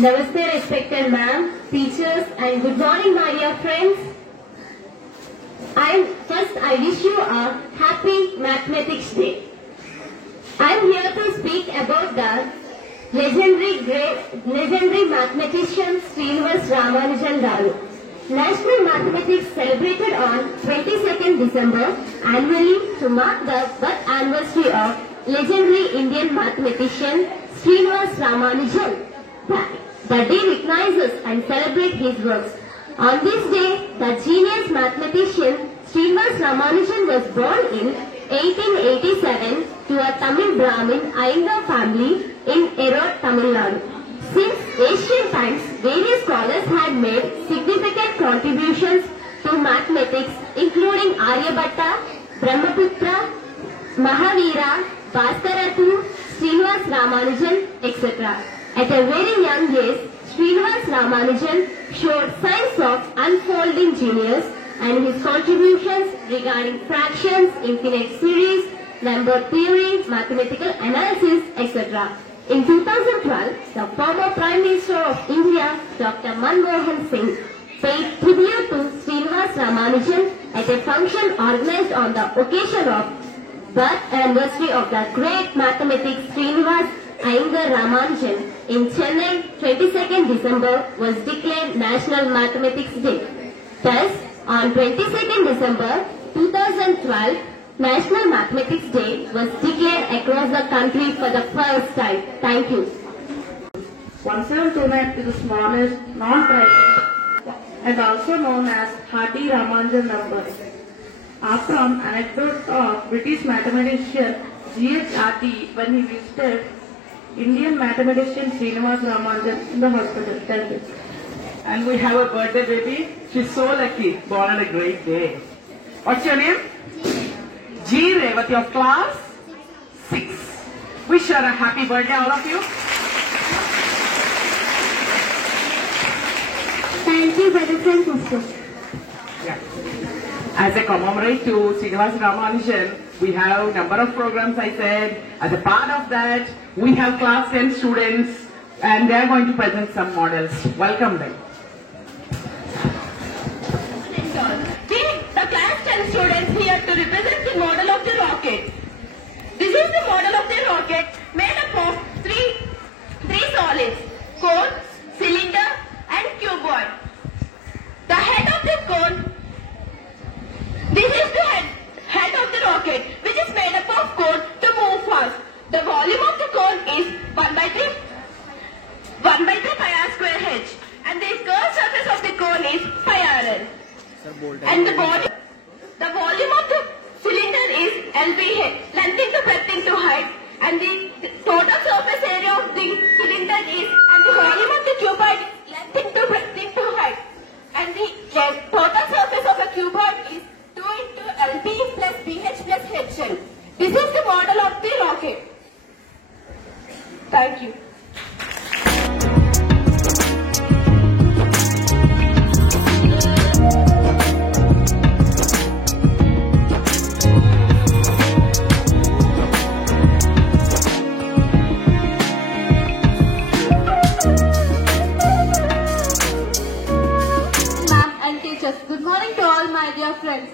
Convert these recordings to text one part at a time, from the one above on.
Namaste respected ma'am, teachers and good morning my dear friends. I wish you a happy Mathematics Day. I am here to speak about the legendary mathematician Srinivas Ramanujan Garu. National Mathematics celebrated on 22nd December annually to mark the birth anniversary of legendary Indian mathematician Srinivas Ramanujan. The day recognizes and celebrates his works. On this day, the genius mathematician Srinivas Ramanujan was born in 1887 to a Tamil Brahmin Iyengar family in Erode, Tamil Nadu. Since ancient times, various scholars had made significant contributions to mathematics, including Aryabhatta, Brahmaputra, Mahavira, Bhaskara, Srinivas Ramanujan, etc. At a very young age, Srinivas Ramanujan showed signs of unfolding genius, and his contributions regarding fractions, infinite series, number theory, mathematical analysis, etc. In 2012, the former Prime Minister of India, Dr. Manmohan Singh, paid tribute to Srinivas Ramanujan at a function organized on the occasion of birth anniversary of the great mathematician Srinivas Iyengar Ramanujan in Chennai. 22nd December was declared National Mathematics Day. Thus, on 22nd December 2012, National Mathematics Day was declared across the country for the first time. Thank you. 1729 is the smallest non-prime and also known as Hardy Ramanujan number. After an anecdote of British mathematician G.H. Hardy when he visited Indian mathematician Srinivas Ramanujan in the hospital. Thank you. And we have a birthday baby. She's so lucky, born on a great day. What's your name? G. Revati of class 6. Wish her a happy birthday, all of you. Thank you, brothers and sisters. Yeah. As a commemorate to Srinivas Ramanujan, we have a number of programs, I said. As a part of that, we have class 10 students and they are going to present some models. Welcome them. The class 10 students here to represent the model of the rocket. This is the model of the rocket made up of three solids, cone, cylinder and cuboid. The head of the cone And the volume of the cylinder is LBH, length into breadth into height, and the total surface area of the cylinder is, and the volume of the cuboid is length into breadth into height, and the total surface of a cuboid is 2 into LB plus BH plus HL. This is the model of the rocket. Thank you. Good morning to all my dear friends.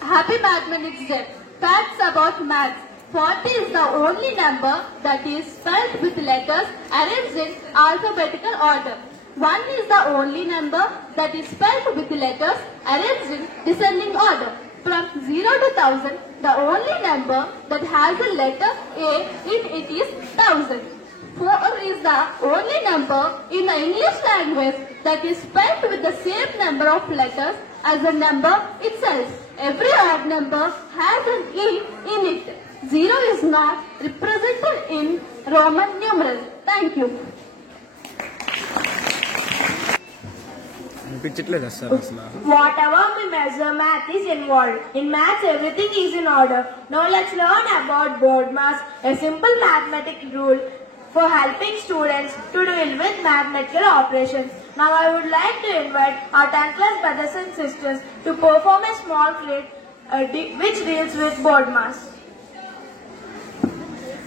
Happy Mathematics Day. Facts about maths. 40 is the only number that is spelled with letters arranged in alphabetical order. 1 is the only number that is spelled with letters arranged in descending order. From 0 to 1000, the only number that has the letter A in it is 1000. 4 is the only number in the English language that is spelled with the same number of letters as the number itself. Every odd number has an E in it. 0 is not represented in Roman numerals. Thank you. Whatever we measure, math is involved. In maths, everything is in order. Now let's learn about BORDMAS, a simple mathematical rule for helping students to deal with mathematical operations. Now I would like to invite our 10th class brothers and sisters to perform a small clip which deals with BORDMAS.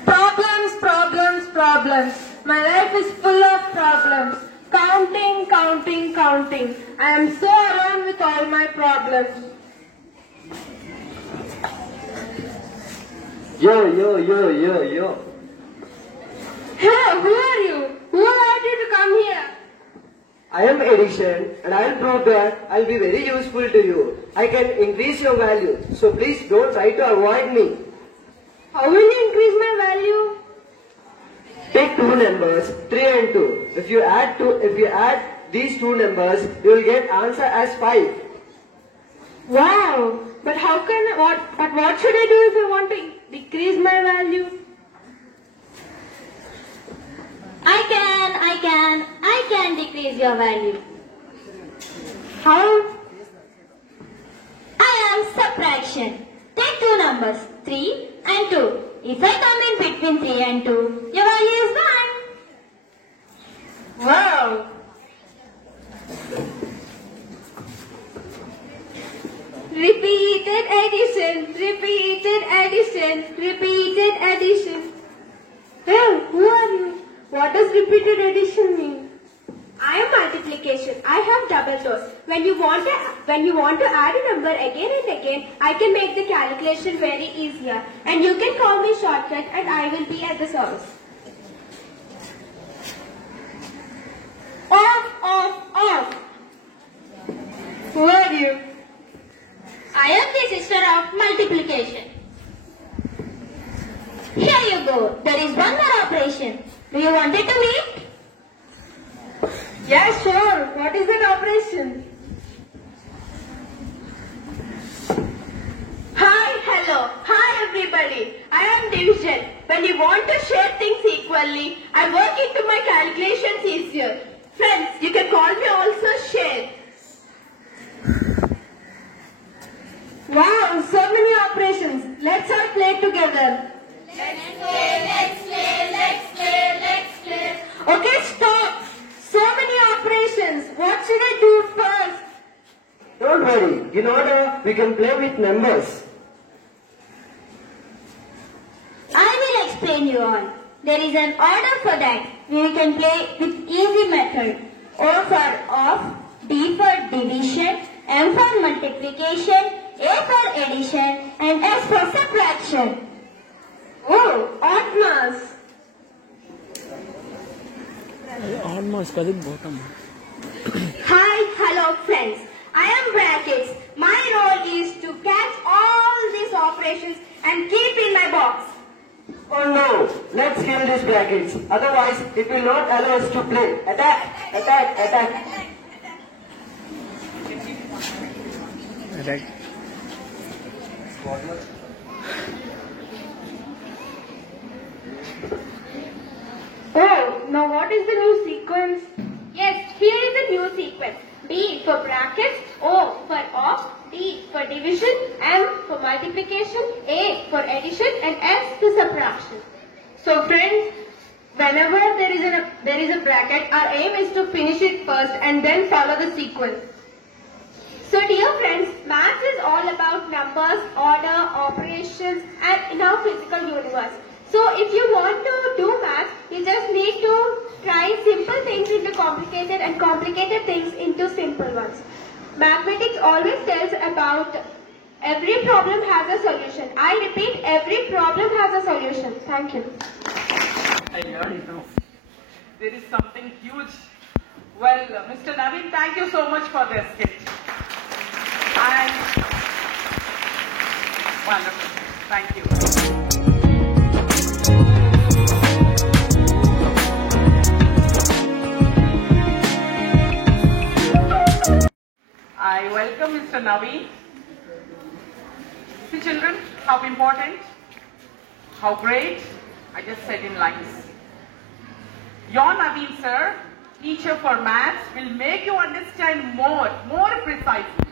Problems, problems, problems. My life is full of problems. Counting, counting, counting. I am so alone with all my problems. Yo. Hey, who are you? Who allowed you to come here? I am addition and I will prove that I will be very useful to you. I can increase your value. So please don't try to avoid me. How will you increase my value? Take two numbers, 3 and 2. If you add these two numbers, you will get answer as 5. Wow! But what should I do if I want to decrease my value? I can decrease your value. How? I am subtraction. Take two numbers, 3 and 2. If I come in between 3 and 2, your value is 1. Wow! Repeated addition, repeated addition, repeated addition. Hey, who are you? What does repeated addition mean? I am multiplication. I have double toes. When you want to add a number again and again, I can make the calculation very easier. And you can call me shortcut and I will be at the service. Off. Who are you? I am the sister of multiplication. Here you go. There is one more operation. Do you want it to meet? Yeah, sure. What is that operation? Hi, hello. Hi, everybody. I am division. When you want to share things equally, I work into my calculations easier. Friends, you can call me also share. Wow, so many operations. Let's all play together. Let's play. Okay, stop. So many operations. What should I do first? Don't worry. In order, we can play with numbers. I will explain you all. There is an order for that. We can play with easy method. O for off, D for division, M for multiplication, A for addition, and S for subtraction. Oh, oddmas. Hi, hello friends. I am brackets. My role is to catch all these operations and keep in my box. Oh no, let's kill these brackets. Otherwise, it will not allow us to play. Attack. Right. Oh, now what is the new sequence? Yes, here is the new sequence. B for brackets, O for off, D for division, M for multiplication, A for addition, and S for subtraction. So friends, whenever there is a bracket, our aim is to finish it first and then follow the sequence. So dear friends, maths is all about numbers, order, operations, and in our physical universe. So if you want to do maths, you just need to try simple things into complicated and complicated things into simple ones. Mathematics always tells about every problem has a solution. I repeat, every problem has a solution. Thank you. I already know. There is something huge. Well, Mr. Naveen, thank you so much for this skit. And wonderful. Thank you. I welcome Mr. Naveen. See children, how important, how great, I just said in lines. Your Naveen sir, teacher for maths, will make you understand more precisely.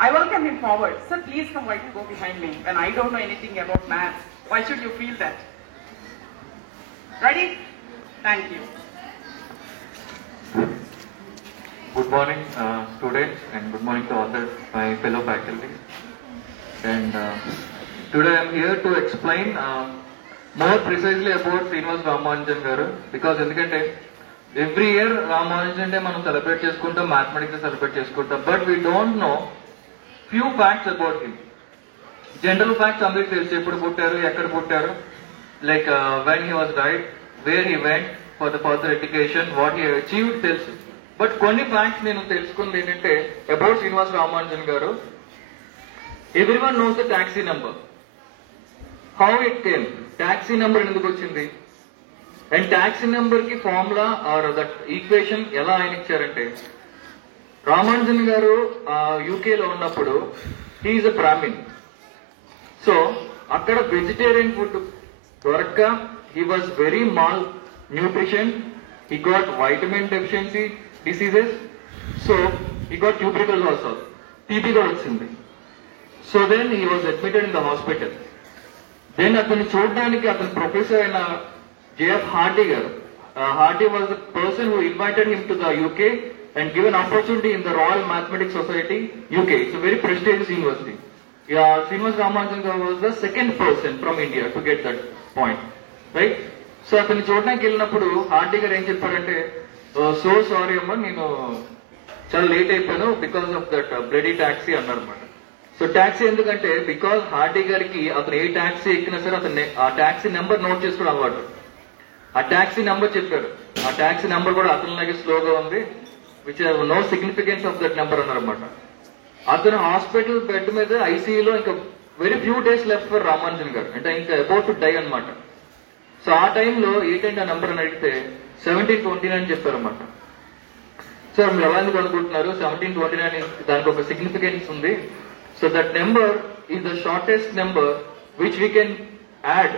I welcome him forward. Sir, please come right and go behind me. When I don't know anything about maths, why should you feel that? Ready? Thank you. Good morning, students, and good morning to all my fellow faculty. And today I am here to explain more precisely about Srinivas Ramanujan garu, because every year Ramanujan Day మనం celebrate చేసుకుంటాం, mathematics celebrate చేసుకుంటాం, but we don't know few facts about him. General facts అందరికీ తెలుసు, ఎప్పుడు పుట్టారు, ఎక్కడ పుట్టారు, like when he was died, where he went for the further education, what he achieved తెలుసు. బట్ కొన్ని ఫ్యాక్ట్స్ నేను తెలుసుకుంది ఏంటంటే అబౌట్ శ్రీనివాస్ రామానుజన్ గారు. Everyone knows the taxi number. How it came, taxi number ఎందుకు వచ్చింది, అండ్ టాక్సీ నంబర్ కి formula are that equation ఎలా ఆయన ఇచ్చారంటే, రామానుజన్ గారు యూకేలో ఉన్నప్పుడు హీఈస్ అ బ్రాహ్మిన్. సో అక్కడ వెజిటేరియన్ ఫుడ్ దొరక్క he was very mall nutrition, he got vitamin deficiency diseases, so he got tuberculosis also, TB కూడా వచ్చింది. So then he was admitted in the hospital. Then అతన్ని చూడడానికి అతని ప్రొఫెసర్ అయిన JF Hardy గారు, Hardy was the person who invited him to the UK and given opportunity in the Royal Mathematics Society, UK. It's a very prestigious university. Srinivas Ramanujan was the second person from India to get that point, right? So అతన్ని చూడడానికి వెళ్ళినప్పుడు Hardy గారు ఏం చెప్పారంటే, so sorry అమ్మా, నేను చాలా late అయిపోయాను because of that bloody taxi అన్నారు అనమాట. సో టాక్సీ ఎందుకంటే బికాస్ హార్డీ గారికి అతను ఏ టాక్సీ ఎక్కినా సరే అతను ఆ టాక్సీ నెంబర్ నోట్ చేసుకోవడం అలవాటు. ఆ టాక్సీ నెంబర్ చెప్పారు, ఆ టాక్సీ నెంబర్ కూడా అతనిలాగే స్లోగా ఉంది, which no significance of that number అన్నారు అనమాట. అతను హాస్పిటల్ బెడ్ మీద ఐసీయూలో ఇంకా very few days left for Ramanujan గారు, అంటే ఇంకా అబౌట్ టు డై అనమాట. సో ఆ టైంలో ఏంటంటే ఆ నెంబర్ అని అడిగితే 1729 చెప్పారన్నమాట. సో మీరు ఎలా ఎందుకు అనుకుంటున్నారు, 1729 దానికి ఒక సిగ్నిఫికెన్స్ ఉంది. So that number is the shortest number which we can add.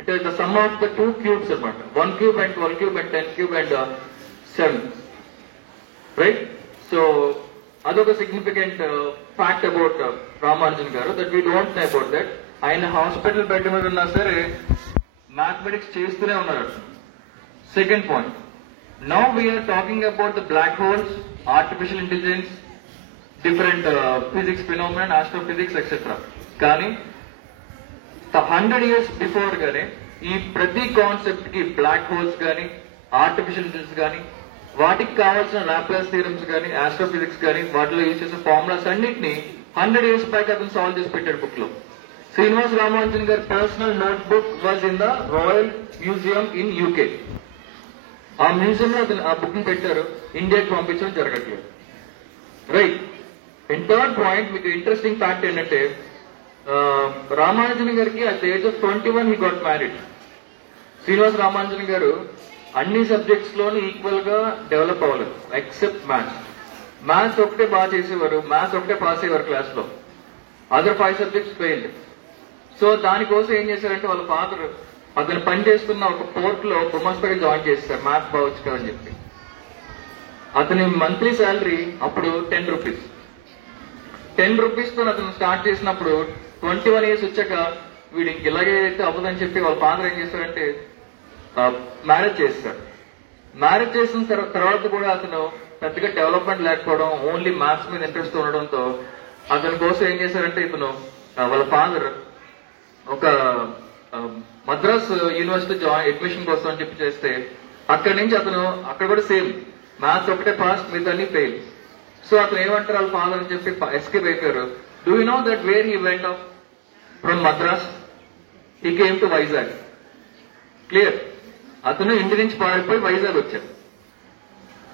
It is the sum of the 2 cubes అనమాట, 1 cube and 12 cube and 10 cube and 7, right? So అదొక సిగ్నిఫికెంట్ ఫ్యాక్ట్ అబౌట్ రామానుజన్ గారు, that we don't know about that. ఆయన hospital bed మీద ఉన్నా సరే mathematics చేస్తూనే ఉన్నారు. Second point, now we are talking about the black holes, artificial intelligence, different physics phenomena, astrophysics, etc. కానీ 100 years before గానే ఈ ప్రతి కాన్సెప్ట్ కి బ్లాక్ హోల్స్ కానీ, ఆర్టిఫిషియల్ ఇంటెలిజెన్స్ కానీ, వాటికి కావాల్సిన లాప్లాస్ థియరమ్స్ కానీ, ఆస్ట్రోఫిజిక్స్ కానీ, వాటిలో యూజ్ చేసే ఫార్ములాస్ అన్నింటినీ 100 years బ్యాక్ అతను సాల్వ్ చేసి పెట్టాడు బుక్ లో. శ్రీనివాస్ రామానుజన్ గారి personal note book was in the royal museum in UK. ఆ మ్యూజియం లో అతను ఆ బుక్ ని పెట్టారు, ఇండియాకి పంపించడం జరగట్లేదు, రైట్? అండ్ థర్డ్ పాయింట్, మీకు ఇంట్రెస్టింగ్ ఫ్యాక్ట్ ఏంటంటే, రామానుజన్ గారికి at the age of 21 he got married. Srinivas Ramanujan గారు అన్ని సబ్జెక్ట్స్ లోనూ ఈక్వల్ గా డెవలప్ అవ్వలేదు ఎక్సెప్ట్ మ్యాథ్స్. మ్యాథ్స్ ఒకటే బాగా చేసేవారు, మ్యాథ్స్ ఒకటే పాస్ అయ్యేవారు క్లాస్లో, అదర్ 5 సబ్జెక్ట్స్ ఫెయిల్డ్. సో దానికోసం ఏం చేశారంటే వాళ్ళ ఫాదర్ అతను పనిచేస్తున్న ఒక పోర్ట్ లో గుమస్తాగా జాయిన్ చేస్తారు, మ్యాథ్స్ బావచ్చు కదా అని చెప్పి. అతని మంత్లీ శాలరీ అప్పుడు 10 రూపీస్. 10 రూపీస్ తో అతను స్టార్ట్ చేసినప్పుడు 21 ఇయర్స్ వచ్చాక వీడు ఇంక ఇలాగే అయితే అవ్వదని చెప్పి వాళ్ళ ఫాదర్ ఏం చేస్తారంటే మ్యారేజ్ చేస్తారు. మ్యారేజ్ చేసిన తర్వాత కూడా అతను పెద్దగా డెవలప్మెంట్ లేకపోవడం, ఓన్లీ మ్యాథ్స్ మీద ఇంట్రెస్ట్ ఉండడంతో అతని కోసం ఏం చేశారంటే ఇతను వాళ్ళ ఫాదర్ ఒక మద్రాస్ యూనివర్సిటీ అడ్మిషన్ కోసం అని చెప్పి చేస్తే అక్కడి నుంచి అతను అక్కడ కూడా సేమ్ మ్యాథ్స్ ఒకటే పాస్, మిగతా ఫెయిల్. సో అతను ఏమంటారు వాళ్ళ ఫాదర్ అని చెప్పి ఎస్కేప్ అయిపోయారు. Do you know that where he went off from Madras? He came to Vizag. Clear? అతను ఇంటి నుంచి పారిపోయి వైజాగ్ వచ్చారు.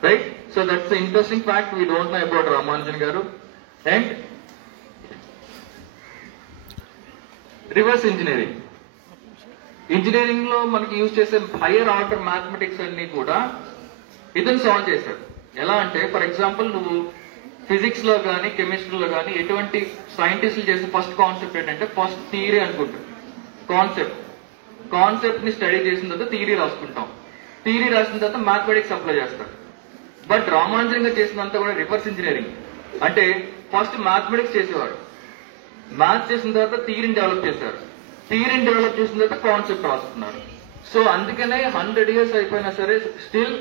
Right? So that's interesting fact we don't know about Ramanujan garu. And reverse engineering. Engineering లో మనకి యూజ్ చేసే హైయర్ ఆర్డర్ మ్యాథమెటిక్స్ అన్ని కూడా ఇతను సాల్వ్ చేశాడు. ఎలా అంటే ఫర్ ఎగ్జాంపుల్ నువ్వు ఫిజిక్స్ లో కానీ కెమిస్ట్రీలో కానీ ఎటువంటి సైంటిస్టులు చేసే ఫస్ట్ కాన్సెప్ట్ ఏంటంటే ఫస్ట్ థియరీ అనుకుంటాం. కాన్సెప్ట్ ని స్టడీ చేసిన తర్వాత థియరీ రాసుకుంటాం. థియరీ రాసిన తర్వాత మ్యాథమెటిక్స్ అప్లై చేస్తాం. బట్ రామానుజన్ గారు చేసినంతా కూడా రివర్స్ ఇంజనీరింగ్. అంటే ఫస్ట్ మ్యాథమెటిక్స్ చేసేవాడు, మ్యాథ్స్ చేసిన తర్వాత థియరీని డెవలప్ చేశారు, థియరీని డెవలప్ చేసిన తర్వాత కాన్సెప్ట్ రాస్తున్నారు. సో అందుకనే 100 years అయిపోయినా సరే స్టిల్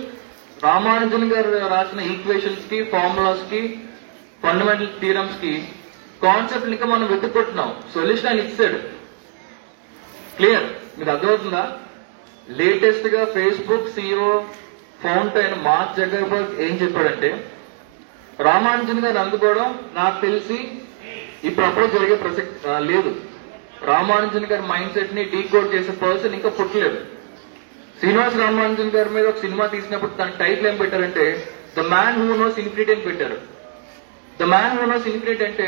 రామానుజన్ గారు రాసిన ఈక్వేషన్స్ కి, ఫార్ములాస్ కి, ఫండమెంటల్ థియరమ్స్ కి కాన్సెప్ట్ ఇంకా మనం వెతుక్కుంటున్నాం. సొల్యూషన్ ఆయన ఇచ్చాడు. క్లియర్? మీకు అర్థమవుతుందా? లేటెస్ట్ గా ఫేస్బుక్ CEO ఫౌండర్ అయిన మార్క్ జకర్బర్గ్ ఏం చెప్పాడంటే రామానుజన్ గారు అందుకోవడం నాకు తెలిసి ఇప్పుడు అప్పుడు జరిగే ప్రసక్తి లేదు. రామానుజన్ గారి మైండ్ సెట్ ని డీకోడ్ చేసే పర్సన్ ఇంకా పుట్టలేదు. శ్రీనివాస్ రామానుజన్ గారి మీద ఒక సినిమా తీసినప్పుడు తన టైటిల్ ఏం పెట్టారంటే the man who knows infinity అని పెట్టారు. The man who knows infinity అంటే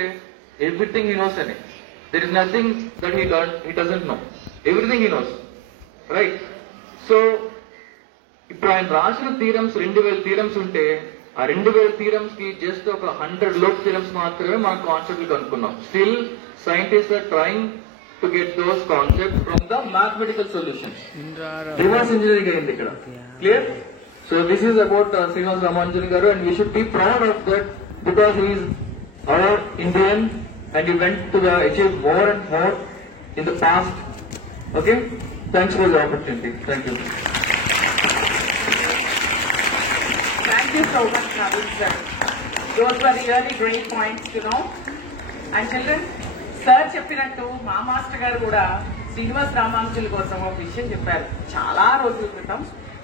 ఎవ్రీథింగ్ హీ నోస్ అని. There is nothing that he doesn't know, everything he knows. Right? So ఇప్పుడు ఆయన రాసిన థీరమ్స్ 2000 థీరమ్స్ ఉంటే ఆ 2000 థీరమ్స్ కి జస్ట్ ఒక 100 లోపు థీరమ్స్ మాత్రమే మనం కాన్సెప్ట్ కనుక్కున్నాం. Still scientists are trying to get those concepts from the mathematical solutions. Reverse engineering ayindi ikkada. Clear? So this is about Srinivas Ramanujan garu, and we should be proud of that because he is our Indian and he went to achieve more and more in the past. Okay? Thanks for the opportunity. Thank you. Thank you so much, Naveen sir. Those were really great points to know. And children, sir చెప్పినట్టు మా master గారు కూడా శ్రీనివాస్ రామానుజుల కోసం ఒక విషయం చెప్పారు చాలా రోజుల క్రితం.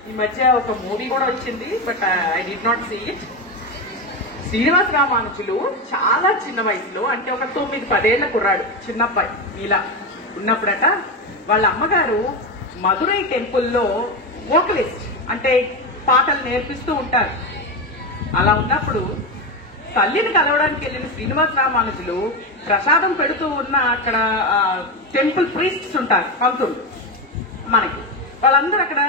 ఈ మధ్య ఒక మూవీ కూడా వచ్చింది, but I did not see it. Srinivas రామానుజులు చాలా చిన్న వయసులో, అంటే ఒక 9-10 ఏళ్ల కుర్రాడు, చిన్నబ్బాయి ఇలా ఉన్నప్పుడట వాళ్ళ అమ్మగారు మధురై టెంపుల్లో వోకలిస్ట్, అంటే పాటలు నేర్పిస్తూ ఉంటారు. అలా ఉన్నప్పుడు తల్లిని కలవడానికి వెళ్ళిన శ్రీనివాస్ రామానుజులు ప్రసాదం పెడుతూ ఉన్న అక్కడ టెంపుల్ ప్రీస్ట్స్ ఉంటారు, పంతులు మనకి. వాళ్ళందరూ అక్కడ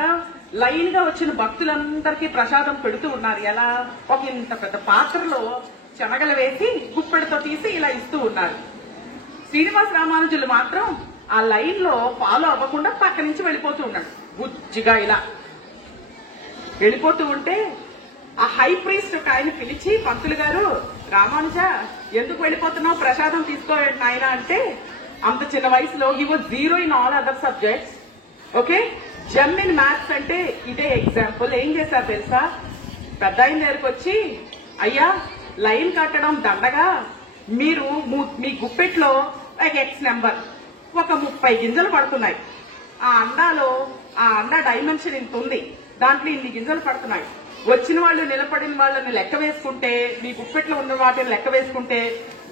లైన్ గా వచ్చిన భక్తులందరికీ ప్రసాదం పెడుతూ ఉన్నారు. ఎలా? ఒక ఇంత పెద్ద పాత్రలో శనగలు వేసి గుప్పెడితో తీసి ఇలా ఇస్తూ ఉన్నారు. శ్రీనివాస్ రామానుజులు మాత్రం ఆ లైన్ లో ఫాలో అవ్వకుండా పక్క నుంచి వెళ్ళిపోతూ ఉన్నాడు. బుజ్జిగా ఇలా వెళ్ళిపోతూ ఉంటే ఆ హై ప్రీస్ట్ ఒక ఆయన పిలిచి, పంతులు గారు, రామానుజ ఎందుకు వెళ్ళిపోతున్నావు, ప్రసాదం తీసుకోండి నాయన అంటే, అంత చిన్న వయసులో he was 0 in all other subjects. Okay, gem in maths అంటే ఇదే ఎగ్జాంపుల్. ఏం చేశారు తెలుసా? పెద్ద ఆయన దగ్గరికి వచ్చి, అయ్యా లైన్ కట్టడం దండగా, మీరు మీ గుప్పెట్లో ఎక్స్ నెంబర్ ఒక 30 గింజలు పడుతున్నాయి. ఆ అండా డైమెన్షన్ ఇంత ఉంది, దాంట్లో ఇన్ని గింజలు పడుతున్నాయి. వచ్చిన వాళ్ళు నిలబడిన వాళ్ళని లెక్క వేసుకుంటే, మీ గుప్పెట్లో ఉన్న వాటిని లెక్క వేసుకుంటే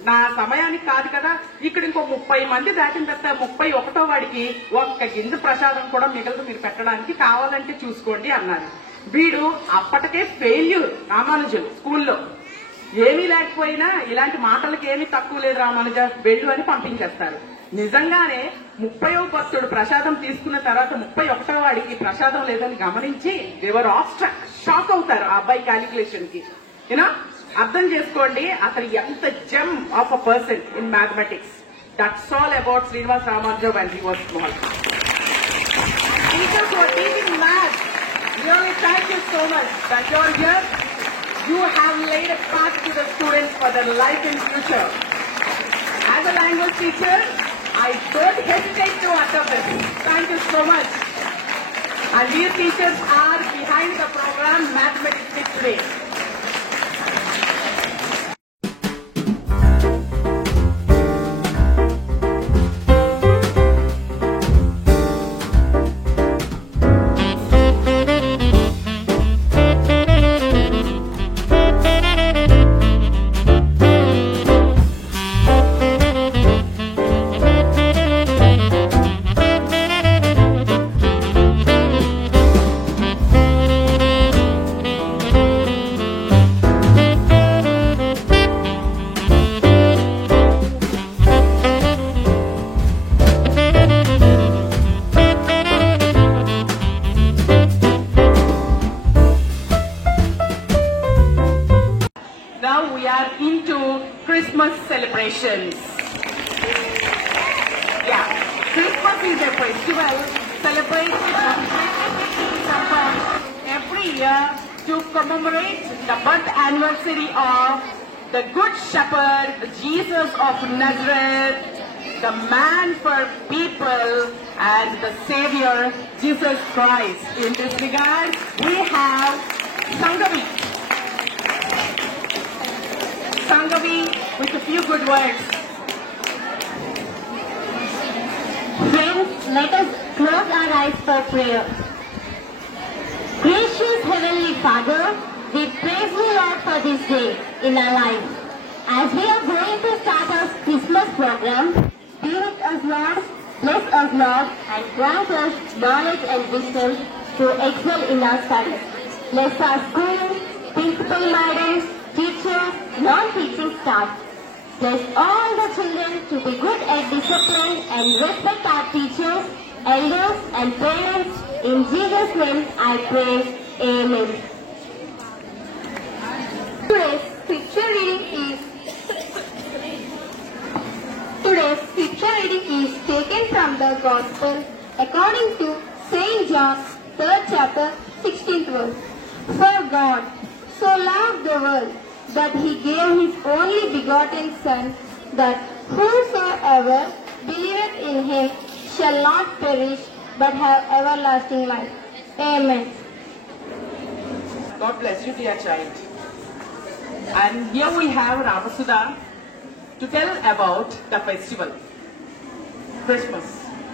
నా సమయానికి కాదు కదా, ఇక్కడ ఇంకో 30 మంది దాటిన తర్వాత 31వ వాడికి ఒక్క గింజ ప్రసాదం కూడా మిగలదు మీరు పెట్టడానికి, కావాలంటే చూసుకోండి అన్నారు. వీడు అప్పటికే ఫెయిల్యూర్ రామానుజులు స్కూల్లో. ఏమీ లేకపోయినా ఇలాంటి మాటలకి ఏమీ తక్కువ లేదు రామానుజ, వెళ్ళు అని పంపించేస్తారు. నిజంగానే 30వ భక్తుడు ప్రసాదం తీసుకున్న తర్వాత 31వ వాడికి ప్రసాదం లేదని గమనించి దేవర్ ఆఫ్ షాక్ అవుతారు ఆ అబ్బాయి క్యాలిక్యులేషన్ కి. యూనో, అర్థం చేసుకోండి అతను ఎంత gem of a person in mathematics. That's all about Srinivas Ramanujan when he was small. Teachers who are teaching math, really thank you so much that you are here. You have laid a path to the students for their life in future. As a language teacher, I don't hesitate to utter this. Thank you so much. And these teachers are behind the program Mathematics Fit today. Now we are into Christmas celebrations. Yeah, Christmas is a festival celebrated on 25th December every year to commemorate the birth anniversary of the Good Shepherd, Jesus of Nazareth, the man for people and the Savior, Jesus Christ. In this regard, we have Sangavi with a few good words. Friends, let us close our eyes for prayer. Gracious Heavenly Father, we praise you, Lord, for this day in our life. As we are going to start our Christmas program, be with us, Lord, bless us, Lord, and grant us knowledge and wisdom to excel in our studies. Bless our school, principal madams, teachers, non-teaching staff. Bless all the children to be good at discipline and respect our teachers, elders and parents. In Jesus' name I pray. Amen. Today's scripture reading is taken from the Gospel according to St. John, 3rd chapter, 16th verse. For God so loved the world that he gave his only begotten Son, that whosoever believeth in him shall not perish but have everlasting life. Amen. God bless you, dear child. And here we have Ramasudha to tell about the festival, Christmas.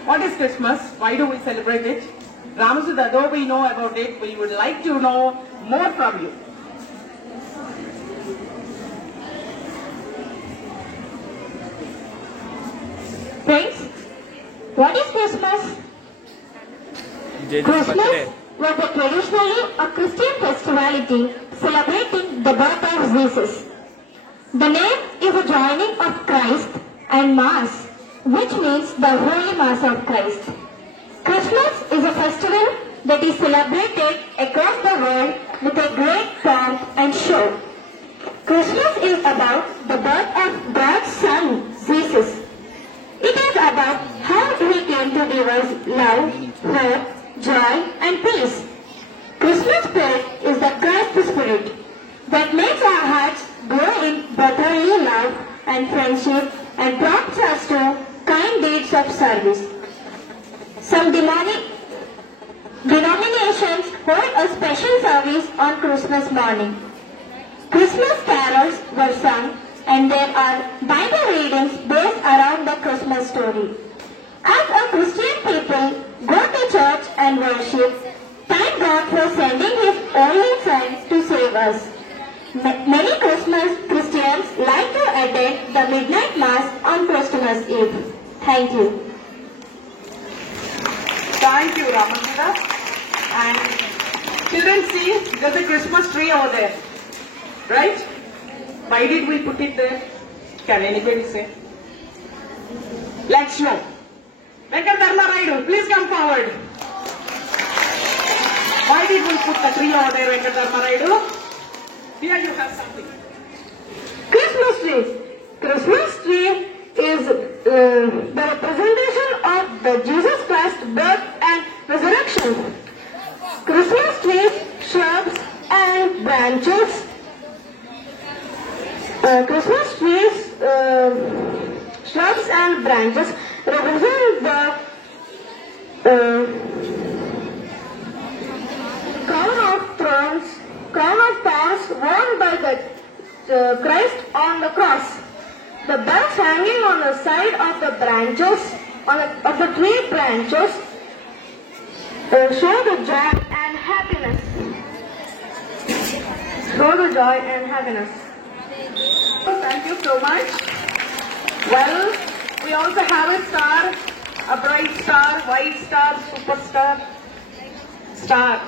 What is Christmas? Why do we celebrate it? Ramasudha, though we know about it, we would like to know more from you. Friends, what is Christmas? Christmas was traditionally a Christian festivality celebrating the birth of Jesus. The name is a joining of Christ and Mass, which means the Holy Mass of Christ. Christmas is a festival that is celebrated across the world with a great pomp and show. Christmas is about the birth of God's Son, Jesus. It is about how he came to give us love, hope, joy and peace. Christmas spirit is the Christ spirit that makes our hearts grow in brotherly love and friendship and prompts us to kind deeds of service. Some denominations hold a special service on Christmas morning. Christmas carols were sung and there are Bible readings based around the Christmas story. As a Christian people go to church and worship, thank God for sending His only Son to save us. Many Christians like to attend the midnight mass on Christmas Eve. Thank you. Thank you, Ramasudha. And children, see, there's a Christmas tree over there, right? Why did we put it there? Can anybody say? Let's know. Venkatdharma Raidu, please come forward. Why did we put the tree over there, Venkatdharma Raidu? Here you have something. Christmas tree. Christmas tree is the representation of the Jesus Christ birth and resurrection. Christmas tree, shrubs and branches. Christmas trees, shrubs and branches represent the crown of thorns worn by the Christ on the cross. The bells hanging on the side of the branches, of the tree branches, show the joy and happiness. Show the joy and happiness. Thank you so much. Well, we also have a star, a bright star, white star, superstar. Star,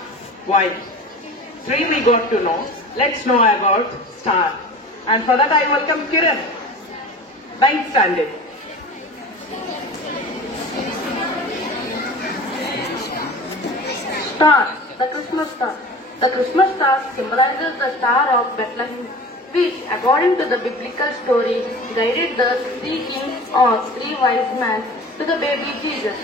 white. 3 we got to know. Let's know about star. And for that I welcome Kiran, 9th standard. Star, the Christmas star. The Christmas star symbolizes the star of Bethlehem, which, according to the biblical story, guided the 3 kings or 3 wise men to the baby Jesus.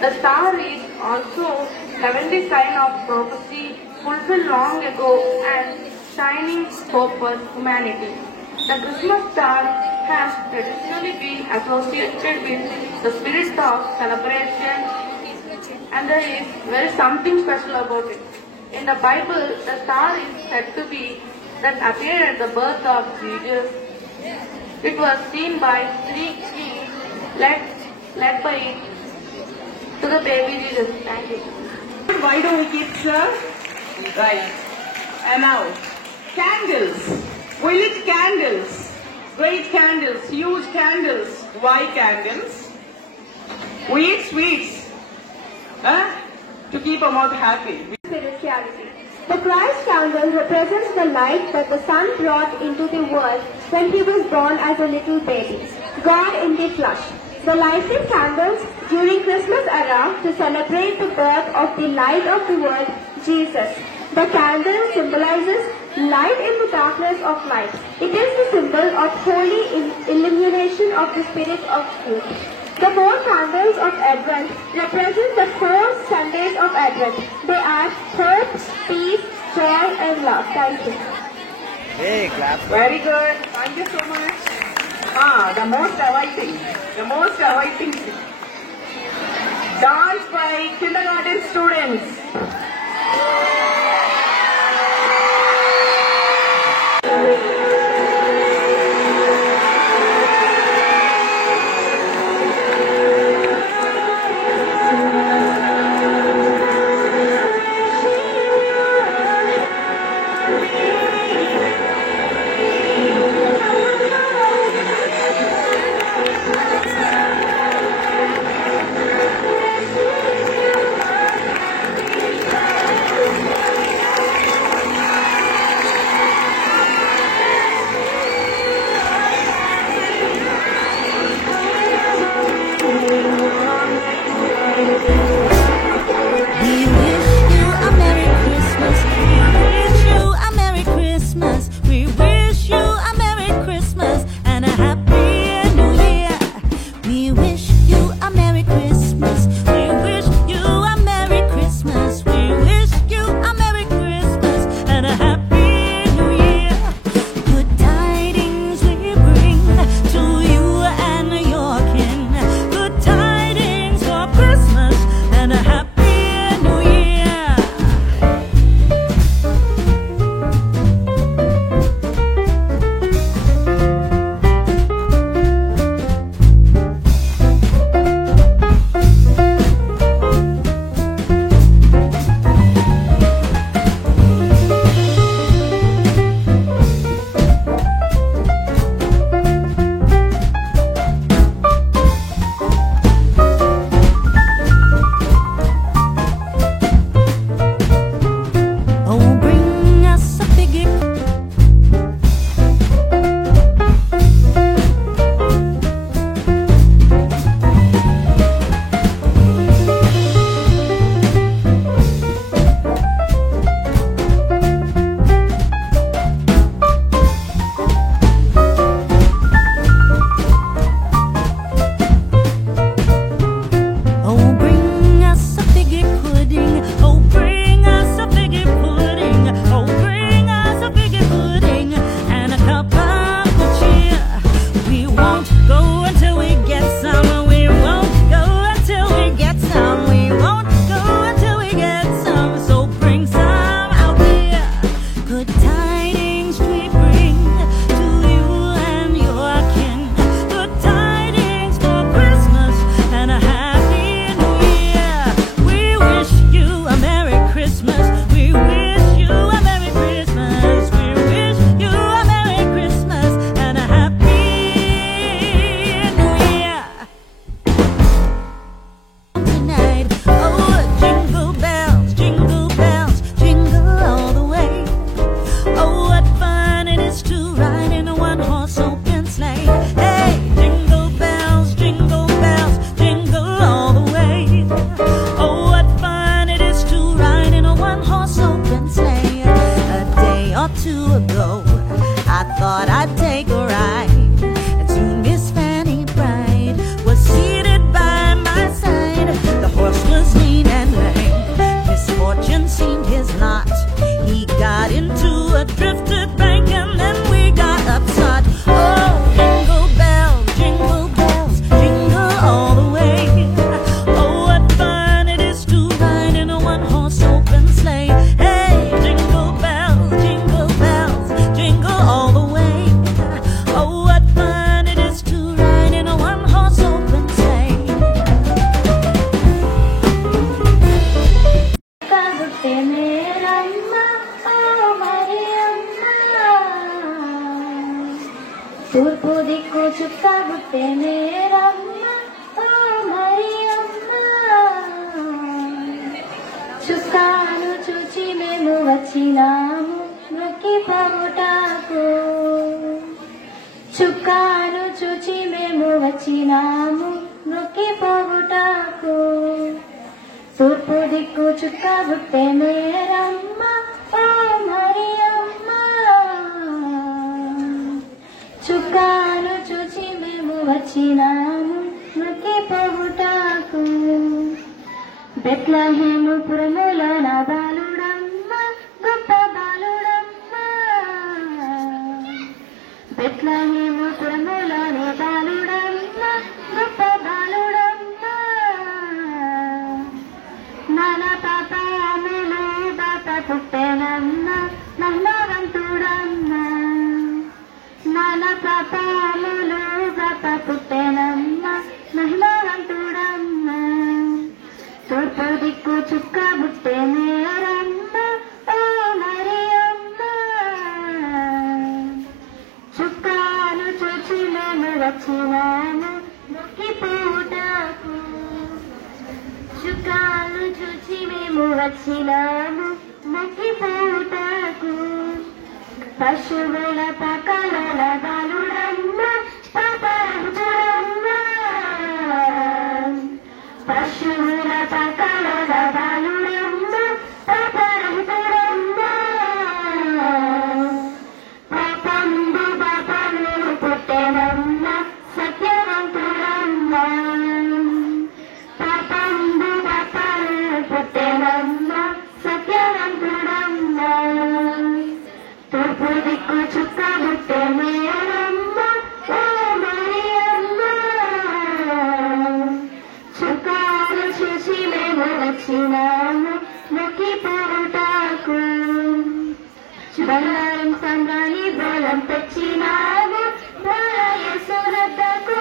The star is also heavenly sign of prophecy fulfilled long ago and shining hope for humanity. The Christmas star has traditionally been associated with the spirit of celebration, and there is very something special about it. In the Bible, the star is said to be that appeared at the birth of Jesus. It was seen by 3 kings led by it to the baby Jesus. Thank you. Why do we keep star? Right. And now, candles. We lit candles. Great candles, huge candles. Why candles? We eat sweets. To keep our mouth happy. Spirituality. The Christ candle represents the light that the sun brought into the world when he was born as a little baby, God in the flesh. The lighting candles during Christmas era to celebrate the birth of the light of the world, Jesus. The candle symbolizes light in the darkness of life. It is the symbol of holy illumination of the spirit of truth. The 4 candles of Advent represent the 4 Sundays of Advent. They are hope, peace, joy and love. Thank you. Hey, clap. Very good. Thank you so much. The most awaiting dance by kindergarten students. బుట్టెనే రమ్మ ఓ మరియమ్మ చుక్కాను చూచి మేము వచ్చినాము మొక్కి పోవుటకు చుక్కాను చూచి మేము వచ్చినాము మొక్కి పోవుటకు తూర్పు దిక్కు చుక్క బుట్టెనే రమ్మ ఓ మరియమ్మ చుక్కాను చూచి మేము వచ్చినాము మొక్కి పోవుటకు బెత్లెహేము పురములో నా బాలుడమ్మ గొప్ప బాలుడమ్మ బెత్లెహేము పురములో నా బాలుడమ్మ గొప్ప బాలుడమ్మ నాన్న పాపములు బాప పుట్టెనమ్మ మహిమవంతుడమ్మ నాన్న పాపములు బాప పుట్టెనమ్మ మహిమవంతుడమ్మ తూర్పు దిక్కు చుక్క బుట్టెనే రమ్మ ఓ మరియమ్మ చుక్కాను చూచి మేము వచ్చినాము మొక్కి పోవుటకు చుక్కాను చూచి మేము వచ్చినాము మొక్కి పోవుటకు పశువుల పక్కల బాలుడమ్మ పాపరహితుడమ్మ పశువుల పక్కల బాలుడమ్మ పాపరహితుడమ్మ పాపంబు పాపము పుట్టెనమ్మ సత్యవంతుడమ్మ పాపంబు పాపము పుట్టెనమ్మ సత్యవంతుడమ్మ తూర్పు దిక్కు చుక్క బుట్టెనే రమ్మ ఓ మరియమ్మ చుక్కాను చూసి మేము వచ్చినాము మొక్కి పోవుటకు బంగారం సంద్రాని బోలం తెచ్చినాము యేసురద్దకు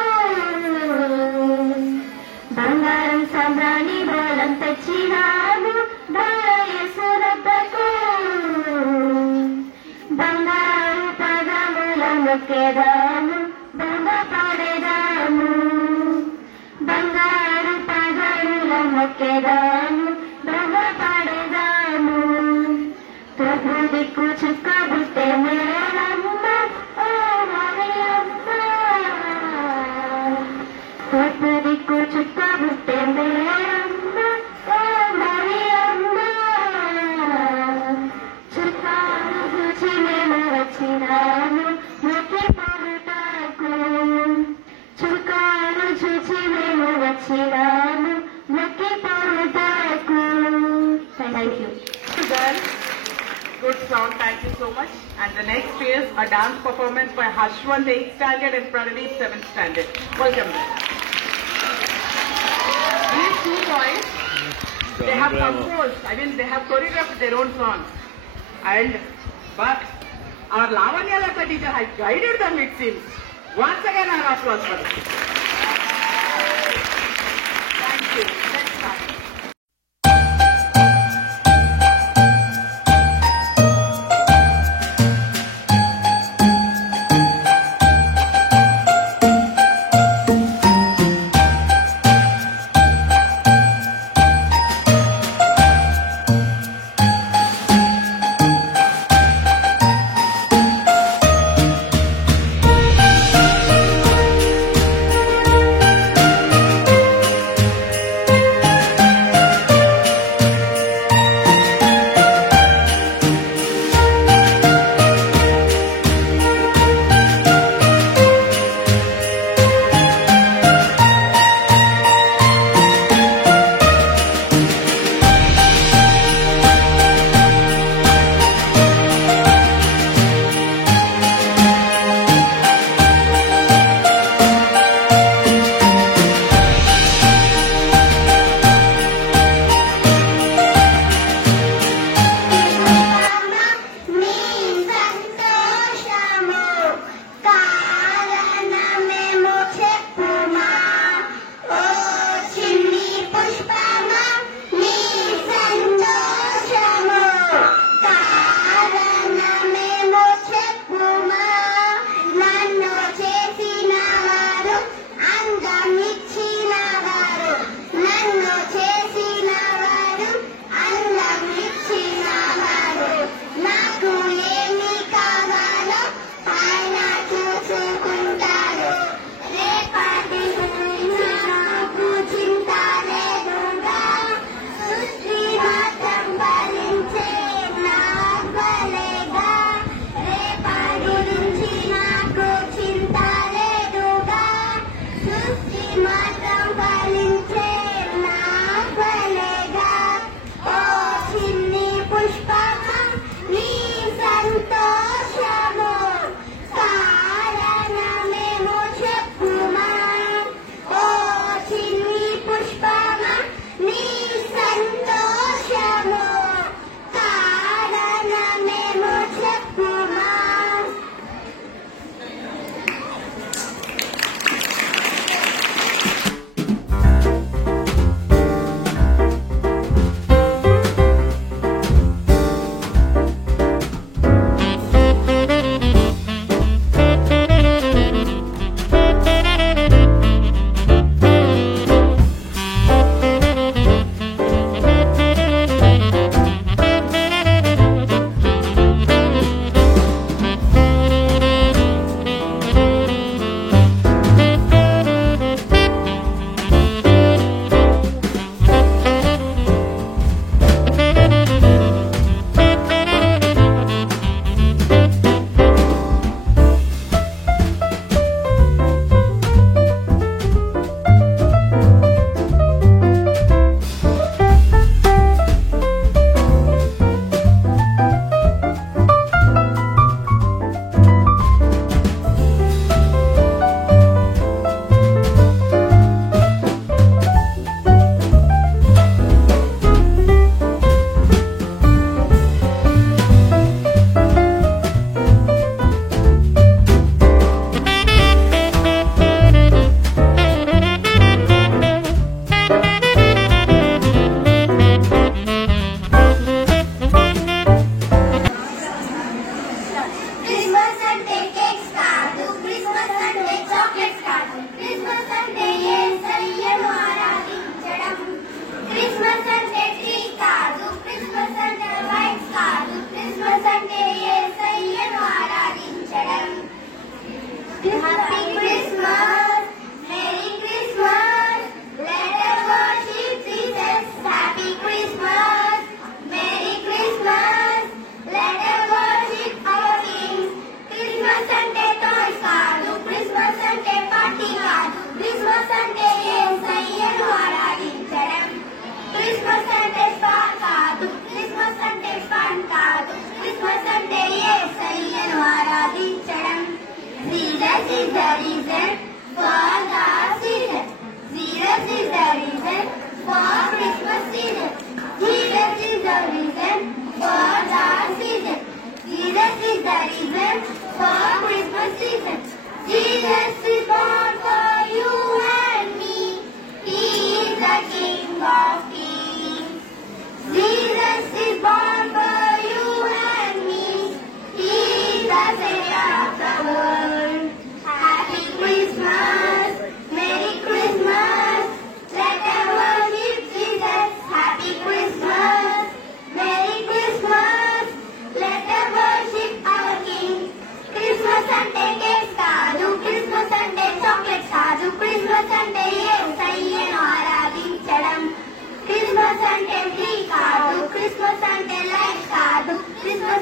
బంగారం సంద్రాని బోలం తెచ్చినాము యేసురద్దకు బంగారు పదముల మొక్కేదాము దొంగ పాడేదాము బంగారు పదముల మొక్కేదాము దొంగ పాడేదాము తూర్పు దిక్కు చుక్క బుట్టెనే రమ్మ ఓ మరియమ్మ తూర్పు దిక్కు చుక్క బుట్టెనే రమ్మ ఓ మరియమ్మ చుక్కాను చూచి మేము వచ్చినాము మొక్కి పోవుటకు చుక్కాను చూచి మేము వచ్చినాము మొక్కి పోవుటకు. Thank you. Good sound, thank you so much. And the next is a dance performance by Harshwant 8th standard and Pranadeep 7th standard. Welcome. These two boys, they have composed, they have choreographed their own songs. But our Lavanya Lata teacher has guided them, it seems. Once again, our applause for them. Thank you. Let's start. చుక్కాను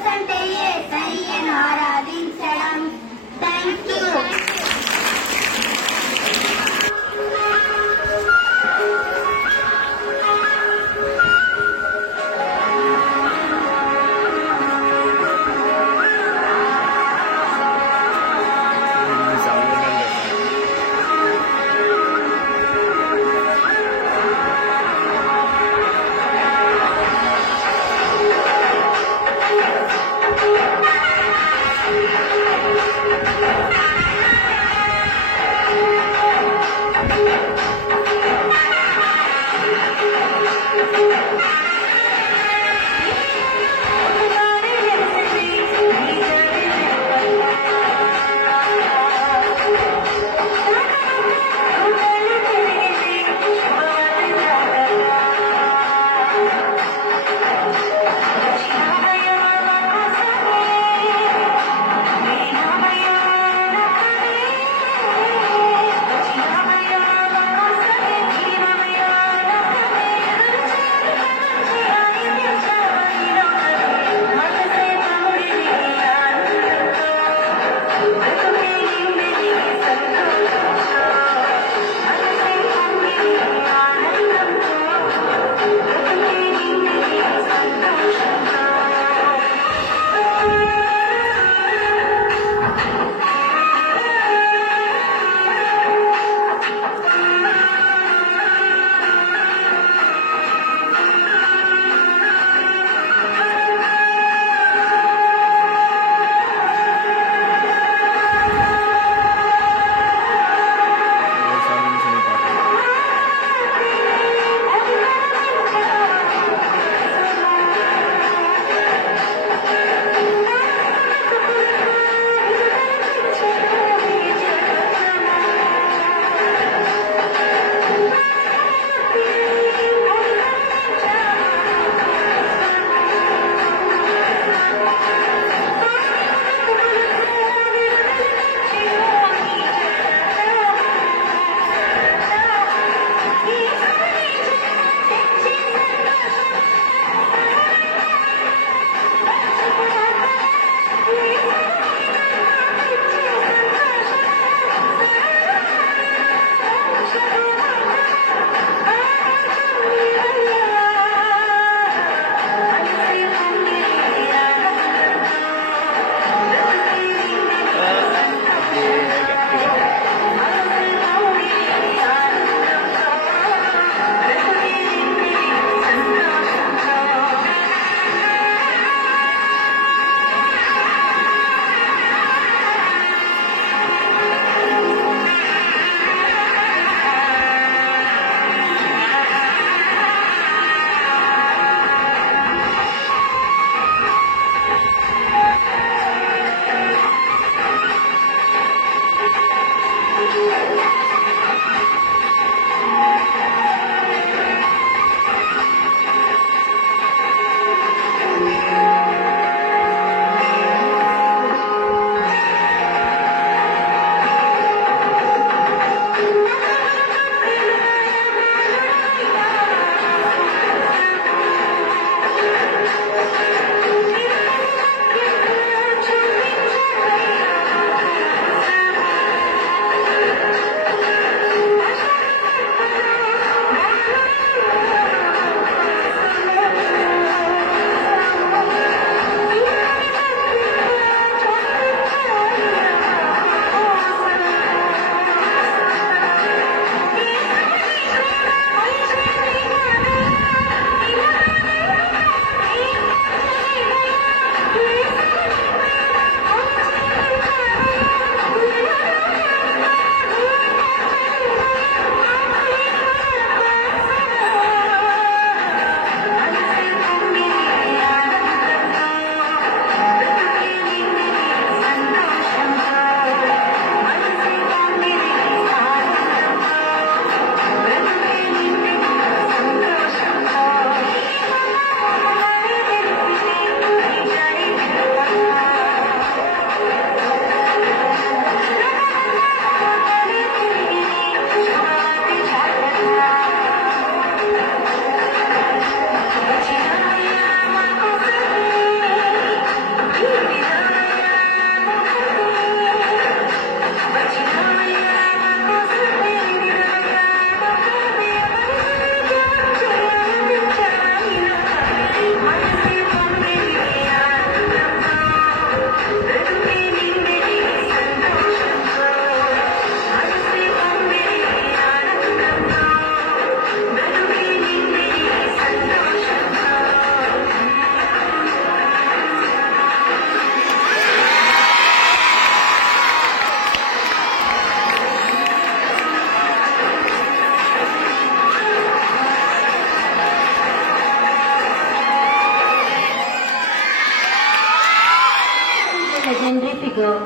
అంటే యేసయ్యను ఆరాధించడం. Thank you.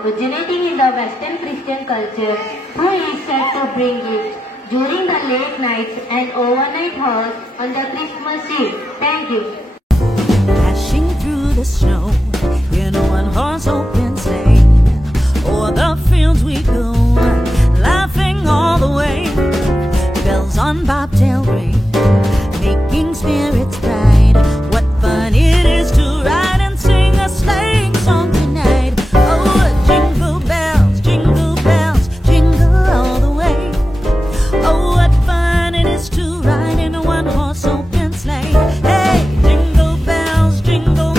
originating in the Western Christian culture, who is said to bring it during the late nights and overnight hours on the Christmas Eve. Thank you. Dashing through the snow in a one-horse open sleigh, o'er the fields we go, laughing all the way. Bells on bobtail ring, making spirits bright. What fun it is to ride and sing a sleighing song tonight. Oh, jingle bells, jingle all the way. Oh, what fun it is to ride in a one-horse open sleigh. Hey, jingle bells, jingle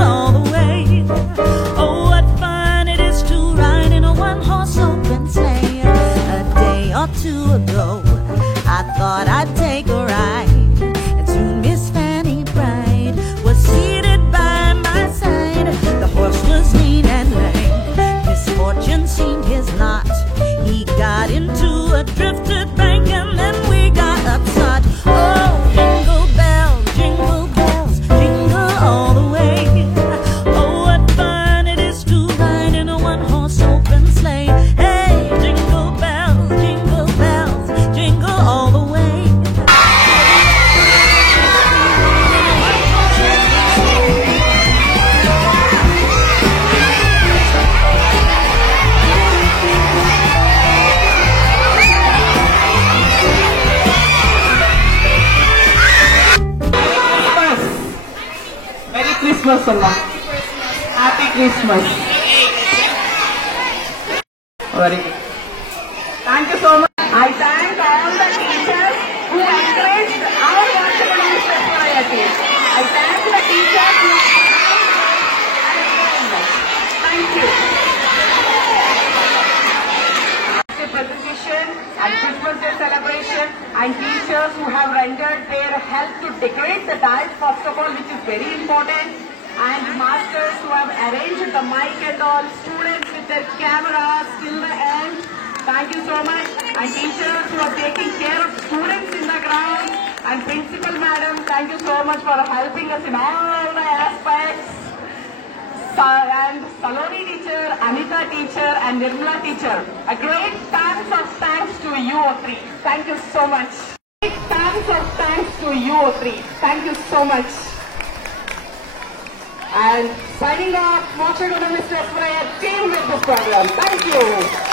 all the way. Oh, what fun it is to ride in a one-horse open sleigh. A day or two ago, I thought I'd take a ride, and soon Miss Fanny Bright was seated by my side. The horse was lean and lame, misfortune seemed his lot. He got into a drifted bank and then we got upset. Oh, jingle bells, jingle all the way. Oh, what fun it is to ride in a one-horse open sleigh. Hey, jingle bells, jingle all the way. Merry Christmas, Allah. Happy Christmas. Very good. Thank you so much. I thank all the teachers who encouraged our worship minister variety. I thank the teachers who thank you. Presentation and Christmas Day celebration, and teachers who have rendered their help to decorate the dais first of all, which is very important, and masters who have arranged the mic and all, students with their cameras till the end. Thank you so much. And teachers who are taking care of students in the ground, and principal madam, thank you so much for helping us in all the aspects. And Saloni teacher, Anita teacher, and Nirmala teacher. A great thanks to you all three. Thank you so much. Great thanks to you all three. Thank you so much. And signing off, Moksha Guna Mr. Prayer team with this program. Thank you.